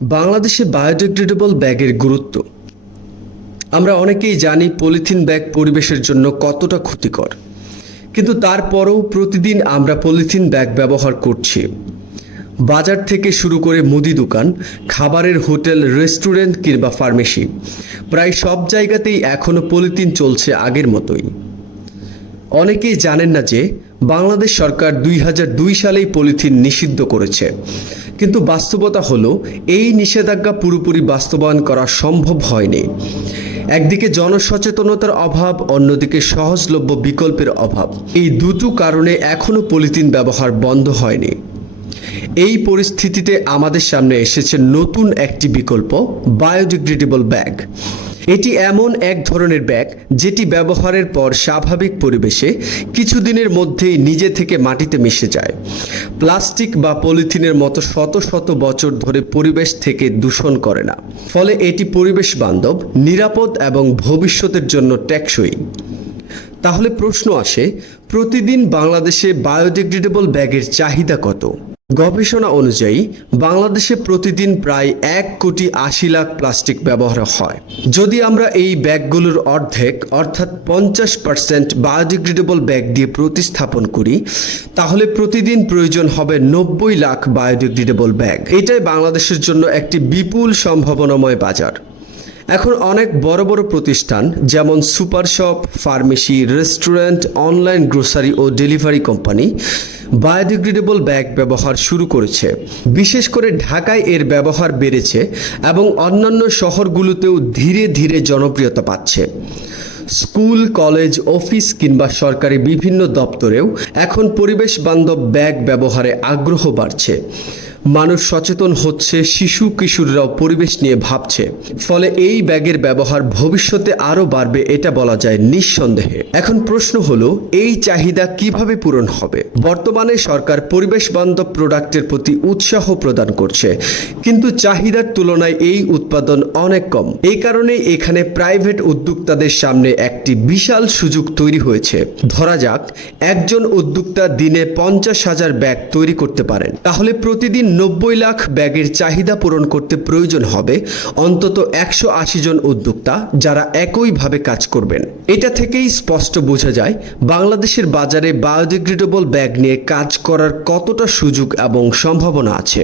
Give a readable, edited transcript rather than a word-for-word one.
বাংলাদেশে বায়োডিগ্রেডেবল ব্যাগের গুরুত্ব। আমরা অনেকেই জানি পলিথিন ব্যাগ পরিবেশের জন্য কতটা ক্ষতিকর, কিন্তু তারপরেও প্রতিদিন আমরা পলিথিন ব্যাগ ব্যবহার করছি। বাজার থেকে শুরু করে মুদি দোকান, খাবারের হোটেল, রেস্টুরেন্ট কিংবা ফার্মেসি, প্রায় সব জায়গাতেই এখনও পলিথিন চলছে আগের মতোই। অনেকেই জানেন না যে বাংলাদেশ সরকার 2002 সালেই পলিথিন নিষিদ্ধ করেছে, কিন্তু বাস্তবতা হলো এই নিষেধাজ্ঞা পুরোপুরি বাস্তবায়ন করা সম্ভব হয়নি। একদিকে জনসচেতনতার অভাব, অন্যদিকে সহজলভ্য বিকল্পের অভাব। এই দুটো কারণে এখনও পলিথিন ব্যবহার বন্ধ হয়নি। এই পরিস্থিতিতে আমাদের সামনে এসেছে নতুন একটি বিকল্প, বায়োডিগ্রেডেবল ব্যাগ। এটি এমন এক ধরনের ব্যাগ যেটি ব্যবহারের পর স্বাভাবিক পরিবেশে কিছুদিনের মধ্যেই নিজে থেকে মাটিতে মিশে যায়। প্লাস্টিক বা পলিথিনের মতো শত শত বছর ধরে পরিবেশ থেকে দূষণ করে না, ফলে এটি পরিবেশ বান্ধব, নিরাপদ এবং ভবিষ্যতের জন্য টেকসই। তাহলে প্রশ্ন আসে, প্রতিদিন বাংলাদেশে বায়োডিগ্রেডেবল ব্যাগের চাহিদা কত? গবেষণা অনুযায়ী বাংলাদেশে প্রতিদিন প্রায় 1,80,00,000 প্লাস্টিক ব্যবহার হয়। যদি আমরা এই ব্যাগগুলোর অর্ধেক অর্থাৎ 50% বায়োডিগ্রেডেবল ব্যাগ দিয়ে প্রতিস্থাপন করি, তাহলে প্রতিদিন প্রয়োজন হবে 90 লাখ বায়োডিগ্রেডেবল ব্যাগ। এটাই বাংলাদেশের জন্য একটি বিপুল সম্ভাবনাময় বাজার। এখন অনেক বড় বড় প্রতিষ্ঠান যেমন super shop, pharmacy, restaurant, online grocery ও ডেলিভারি কোম্পানি বায়োডিগ্রেডেবল ব্যাগ ব্যবহার শুরু করেছে। বিশেষ করে ঢাকায় এর ব্যবহার বেড়েছে এবং অন্যান্য শহরগুলোতেও ধীরে ধীরে জনপ্রিয়তা পাচ্ছে। স্কুল, কলেজ, অফিস কিংবা সরকারি বিভিন্ন দপ্তরেও এখন পরিবেশ বান্ধব ব্যাগ ব্যবহারে আগ্রহ বাড়ছে। মানুষ সচেতন হচ্ছে, শিশু কিশোররাও পরিবেশ নিয়ে ভাবছে। ফলে এই ব্যাগের ব্যবহার ভবিষ্যতে আরও বাড়বে, এটা বলা যায় নিঃসন্দেহে। এখন প্রশ্ন হলো, এই চাহিদা কিভাবে পূরণ হবে? বর্তমানে সরকার পরিবেশ বান্ধব প্রোডাক্টের প্রতি উৎসাহ প্রদান করছে, কিন্তু চাহিদার তুলনায় এই উৎপাদন অনেক কম। এই কারণে এখানে প্রাইভেট উদ্যোক্তাদের সামনে একটি বিশাল সুযোগ তৈরি হয়েছে। ধরা যাক একজন উদ্যোক্তা দিনে 50,000 ব্যাগ তৈরি করতে পারেন, তাহলে প্রতিদিন 90 লাখ ব্যাগের চাহিদা পূরণ করতে প্রয়োজন হবে অন্তত 180 জন উদ্যোক্তা, যারা একইভাবে কাজ করবেন। এটা থেকেই স্পষ্ট বোঝা যায় বাংলাদেশের বাজারে বায়োডিগ্রেডেবল ব্যাগ নিয়ে কাজ করার কতটা সুযোগ এবং সম্ভাবনা আছে।